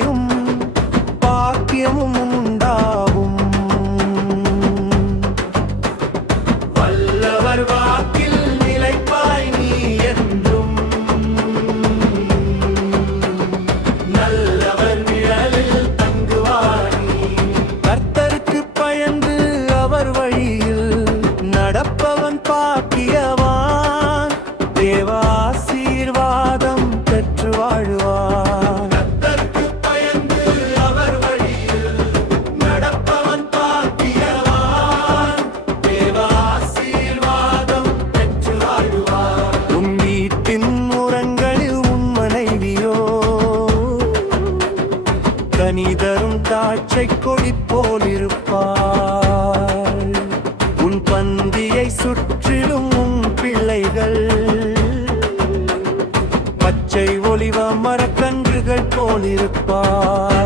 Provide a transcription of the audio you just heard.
நன்மையும் பாக்கியமும் உண்டாகும். வல்லவர் வாக்கில் நிலைப்பாய் நீ என்றும், நல்லவர் நிழலில் தங்குவாய் நீ. கர்த்தருக்கு பயந்து அவர் வழியில் நடப்பவன் பாக்கியவான், தேவ ஆசீர்வாதம் பெற்று வாழ்வான். கர்த்தருக்கு பயந்து அவர் வழியில் நடப்பவன் பாக்கியவான், தேவ ஆசீர்வாதம் பெற்று வாழ்வான். உன் வீட்டின் முரங்களில் உன் மனைவியோ கனிதரும் தாட்சை கொடி போலிருப்பாள். உன் பந்தியை சுற்றிலும் உன் பிள்ளைகள் பச்சை ஒலிவ மரக்கன்றுகள் போலிருப்பார்.